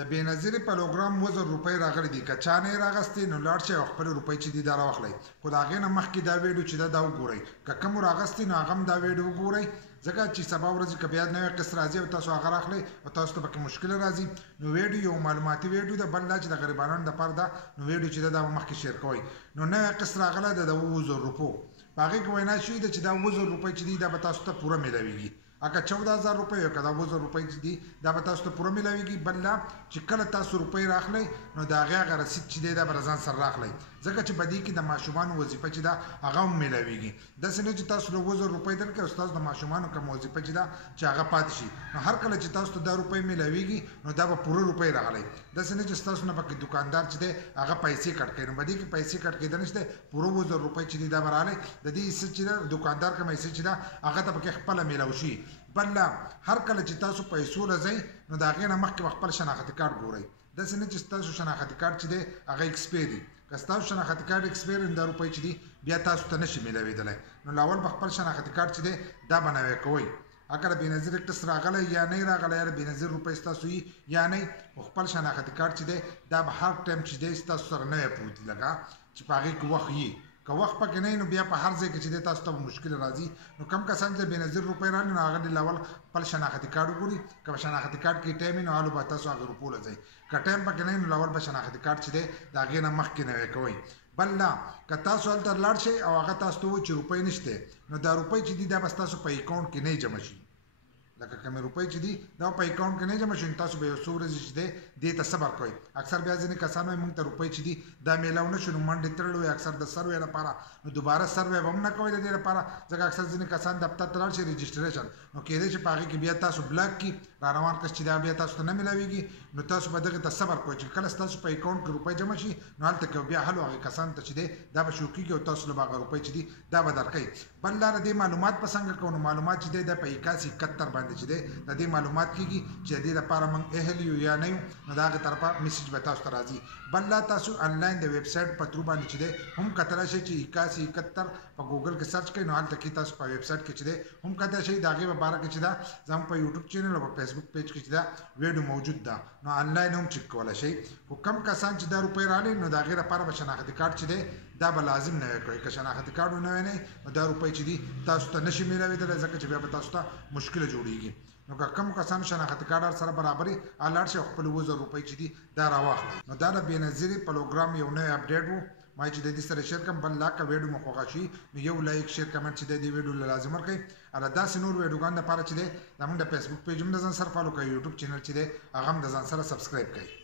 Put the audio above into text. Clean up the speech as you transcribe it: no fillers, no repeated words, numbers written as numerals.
د بېنظیرې پروګرام 1000 روپۍ راغلي دي که چا نه راغستې نو لاړ شئ او خپلې روپۍ چې دي دا راواخلئ خو د هغې نه مخکې دا ویډیو چې ده دا وګورئ که کوم راغستې نو هغه هم دا ویډیو وګورئ ځکه چې سبا ورځې که بیا نوی قسط راځي او تاسو هغه راخلئ او تاسو ته پکې مشکله راځي نو ویډیو یو معلوماتي ویډیو ده بل دا چې د غریبانو دپاره ده نو ویډیو چې ده دا مخکې شیر کوئ نو نوی قسط راغلی ده د 1000 روپو په هغې کې وینا شوي ده چې دا 1000 روپۍ چې دي دا به تاسو ته پوره میلاویږي اګه 14000 روپۍ او کدا 1000 روپۍ چې دي دا به تاسو ته پوره میلاویږي بل لا چې کله تاسو روپۍ راخلئ نو د هغې هغه رسید چې دی دا به ځان سره راخلئ ځکه چې په دې کې د ماشومانو وظیفه چې ده هغه هم میلاویږي داسې نه چې تاسو له 1000 روپۍ درکړئ او ستاسو د ماشومانو کوم وظیفه چې ده چې هغه پاتې شي نو هر کله چې تاسو ته دا روپۍ میلاویږي نو دا به پوره روپۍ راغلی داسې نه چې ستاسو نه پکې دوکاندار چې دی هغه پیسې کټ کوي نو په دې کې پیسې کټ کېدل نشته پوره 1000 روپۍ چې دي دا به راغلی د دې حصه چې ده دوکاندار کوم حصه چې ده هغه ته پکې خپله میلاو شي بل هر کله چې تاسو پیسو لځئ نو د هغې نه مخکې به خپل شناختي کارت ګورئ داسې نه چې ستاسو شناختي کارت چې دی هغه ایکسپیر دي که ستاسو شناختي کارت ایکسپیر وي نو دا روپۍ چې دي بیا تاسو ته نشي میلاوېدلی نو لاول به خپل شناختي کارت چې دی دا به نوی کوئ اگر بېنظیره قسط راغلی یا نه راغلی یا بېنظیره روپۍ ستاسو وي یا نه خو خپل شناختي کارت چې دی دا به هر ټایم چې دی ستاسو سره نوی پروت وي لکه چې په هغې کې وخت وي که وخت پکې نه وي نو بیا په هر ځای کې چې دی تاسو ته مشکل راځي نو کم کسان چې بېنظیره روپۍ راغلي نو هغه دې لاول خپل شناختي کارت وګوري که په شناختي کارت کې ټایم وي نو هلو به تاسو هغه روپو لځئ که ټایم پکې نه وي نو لاول به شناختي کارت چې دی د هغې نه مخکې نوی کوئ بل نه که تاسو هلته لاړ شئ او هغه تاسو ته ووایي چې روپۍ نشته نو دا روپۍ چې دي دا به ستاسو په اکاونټ کې نه جمع شي لکه کومې روپۍ چې دي دا په اکاونټ کې نه جمع شي نو تاسو به یو څو ورځې چې دی دې ته صبر کوئ اکثر بیا ځینې کسان وایي موږ ته روپۍ چې دي دا میلاو نه شو نو منډې تړلې وي اکثر د سروې لپاره نو دوباره سروې به هم نه کوئ د دې لپاره ځکه اکثر ځینې کسان دفتر ته لاړ شي رجسټریشن نو کېدای شي په هغې کې بیا تاسو بلاک کړي را روان کس چې دا بیا تاسو ته نه میلاویږي نو تاسو به دغې ته صبر کوئ چې کله ستاسو په اکاونټ کې روپۍ جمع شي نو هلته کې بیا حل هغې کسانو ته چې دی دا به شروع کېږي او تاسو له به هغه روپۍ چې دي دا به درکوئ بل لاره دې معلومات به څنګه کوو نو معلومات چې دی دا په 8171 باندې چې دی د دې معلومات کېږي چې د دې لپاره موږ اهل یو یا نه یو نو د هغې طرفه میسج به تاسو ته راځي بل لا تاسو انلاین د ویب سایټ په ترو باندې چې دی هم کتلی شئ چې 8171 په ګوګل کې سرچ کړئ نو هلته کې تاسو په ویب سایټ کې چې دی هم کتلی شئ د هغې په باره کې چې ده زموږ په یوټیوب چینل او په فیسبوک پیج کې چې ده ویډیو موجود ده نو انلاین هم چیک کولی شئ خو کم کسان چې دا روپۍ راغلي نو د هغې لپاره به شناختي کارت چې دی دا به لازم نوی کړئ که شناختي کارت نوی نه نو دا روپۍ چې دي تاسو ته نشي میلاوېدلی ځکه چې بیا به تاسو ته مشکله جوړېږي نو که کم کسانو شناختي کارت سره برابر وي لاړ شئ او خپل 1000 روپۍ چې دي دا راواخلئ نو دا د بېنظیرې پروګرام یو نوی اپډیټ و ما چې د دې سره شیر کړم بل لا که ویډیو مو خوښه شي نو یو لایک شیر کمنټ چې د دې ویډیو له لازم ورکړئ او داسې نور ویډیوګانو دپاره چې دی زموږ د فیسبوک پیج هم د ځان سره فالو کړئ یوټیوب چینل چې دی هغه هم د ځان سره سبسکرایب کړئ